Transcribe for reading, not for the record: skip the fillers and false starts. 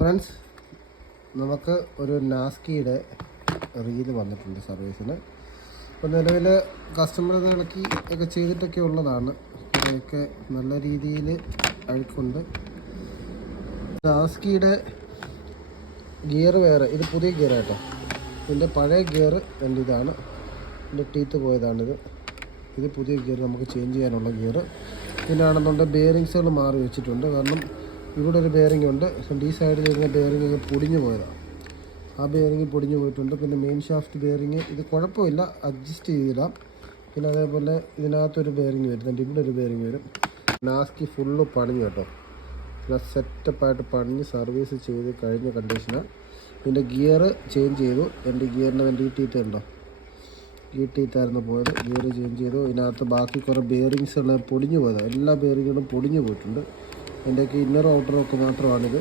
Friends, നമുക്ക് ഒരു നാസ്കിയുടെ reel വന്നിട്ടുണ്ട് സർവീസിന്. ഇപ്പോൾ നിലവിൽ കസ്റ്റമർ ഇത് ഇളക്കി ഒക്കെ ചെയ്തിട്ടൊക്കെ ഉള്ളതാണ്. ഇതൊക്കെ നല്ല രീതിയിൽ അഴുക്കുണ്ട്. നാസ്കിയുടെ ഗിയർ വേറെ, ഇത് പുതിയ ഗിയർ കേട്ടോ. ഇതിൻ്റെ പഴയ ഗിയർ എൻ്റെ ഇതാണ്, ഇതിൻ്റെ ടീത്ത് പോയതാണിത്. ഇത് പുതിയ ഗിയർ, നമുക്ക് ചേഞ്ച് ചെയ്യാനുള്ള ഗിയർ. പിന്നാണെന്നുണ്ടെങ്കിൽ ബെയറിങ്സുകൾ മാറി വെച്ചിട്ടുണ്ട്. കാരണം ഇവിടെ ഒരു ബെയറിംഗ് ഉണ്ട്, ഈ സൈഡിൽ വരുന്ന ബെയറിംഗ് പൊടിഞ്ഞു പോയതാണ്. ആ ബെയറിംഗ് പൊടിഞ്ഞു പോയിട്ടുണ്ട്. പിന്നെ മെയിൻ ഷാഫ്റ്റ് ബെയറിംഗ് ഇത് കുഴപ്പമില്ല, അഡ്ജസ്റ്റ് ചെയ്തിടാം. പിന്നെ അതേപോലെ ഇതിനകത്തൊരു ബെയറിംഗ് വരുന്നുണ്ട്, ഇവിടെ ഒരു ബെയറിംഗ് വരും. നാസ്കി ഫുള്ള് പണിഞ്ഞു കേട്ടോ, പിന്നെ സെറ്റപ്പായിട്ട് പണിഞ്ഞ് സർവീസ് ചെയ്ത് കഴിഞ്ഞ കണ്ടീഷനാണ്. ഇതിൻ്റെ ഗിയർ ചേഞ്ച് ചെയ്തു. എൻ്റെ ഗിയറിൻ്റെ എൻ്റെ ഈ ടീത്ത് ഉണ്ടോ, ഈ ടീത്തായിരുന്നു പോയത്. ഗിയർ ചേഞ്ച് ചെയ്തു. ഇതിനകത്ത് ബാക്കി കുറേ ബെയറിങ്സുകൾ പൊടിഞ്ഞു പോയതാണ്. എല്ലാ ബെയറിങ്ങുകളും പൊടിഞ്ഞു പോയിട്ടുണ്ട്. ഇതിൻ്റെയൊക്കെ ഇന്നറും ഔട്ടറും ഒക്കെ മാത്രമാണിത്.